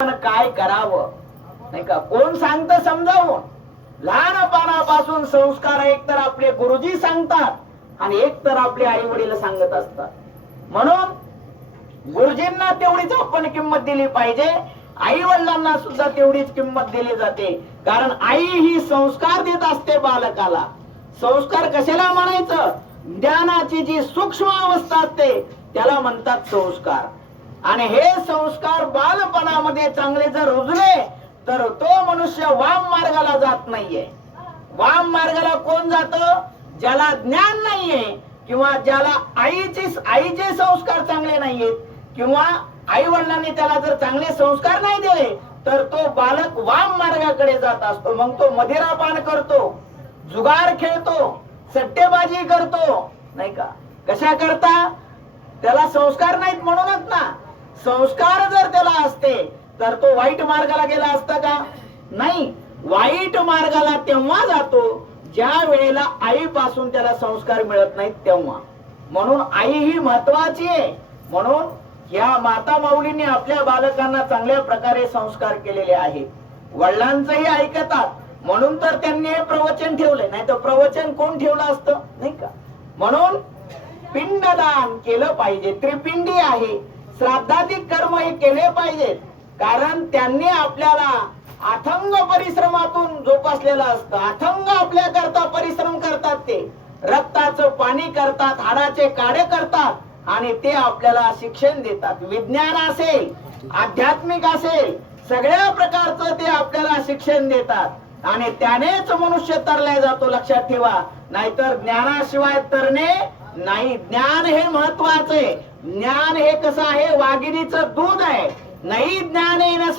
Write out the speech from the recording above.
काय करावं नाही का, कोण सांगतं समजावून. लहानपणापासून संस्कार एक तर आपले गुरुजी सांगतात आणि एक तर आपले आई वडील सांगत असतात. म्हणून गुरुजींना तेवढीच आपण किंमत दिली पाहिजे, आई वडिलांना सुद्धा तेवढीच किंमत दिली जाते. कारण आई ही संस्कार देत असते बालकाला. संस्कार कशाला म्हणायचं, ज्ञानाची जी सूक्ष्म अवस्था असते त्याला म्हणतात संस्कार. आणि हे संस्कार बालपणामध्ये चांगले जर रुजले तर तो मनुष्य वाम मार्गाला जात नाहीये. वाम मार्गाला कोण जात, ज्याला ज्ञान नाहीये किंवा ज्याला आईचे संस्कार चांगले नाहीयेत किंवा आई वडिलांनी त्याला जर चांगले संस्कार नाही दिले तर तो बालक वाम मार्गाकडे जात असतो. मग तो मदिरापान करतो, जुगार खेळतो, सट्टेबाजी करतो नाही का. कशा करता, त्याला संस्कार नाहीत म्हणूनच ना. संस्कार जर त्याला असते तर तो वाईट मार्गाला गेला असता का, नाही. वाईट मार्गाला तेव्हा जातो ज्या वेळेला आईपासून त्याला संस्कार मिळत नाहीत तेव्हा. म्हणून आई ही महत्वाची आहे. म्हणून या माता माऊलींनी आपल्या बालकांना चांगल्या प्रकारे संस्कार केलेले आहेत. वडिलांचंही ऐकतात म्हणून तर त्यांनी हे प्रवचन ठेवले, नाही तर प्रवचन कोण ठेवलं असतं नाही का. म्हणून पिंडदान केलं पाहिजे. त्रिपिंडी आहे, श्राद्धाधिक कर्म हे केले पाहिजेत. कारण त्यांनी आपल्याला अथंग परिश्रमातून जोपासलेलं असतं. अथंग आपल्या करता परिश्रम करतात, ते रक्ताचं पाणी करतात, हाडाचे काढे करतात आणि ते आपल्याला शिक्षण देतात. विज्ञान असेल, आध्यात्मिक असेल, सगळ्या प्रकारचं ते आपल्याला शिक्षण देतात आणि त्यानेच मनुष्य तरला जातो. लक्षात ठेवा, नाहीतर ज्ञानाशिवाय तरणे नाही. ज्ञान हे महत्वाचे. ज्ञान हे कसं आहे, वाघिणीचं दूध आहे. नाही ज्ञानेन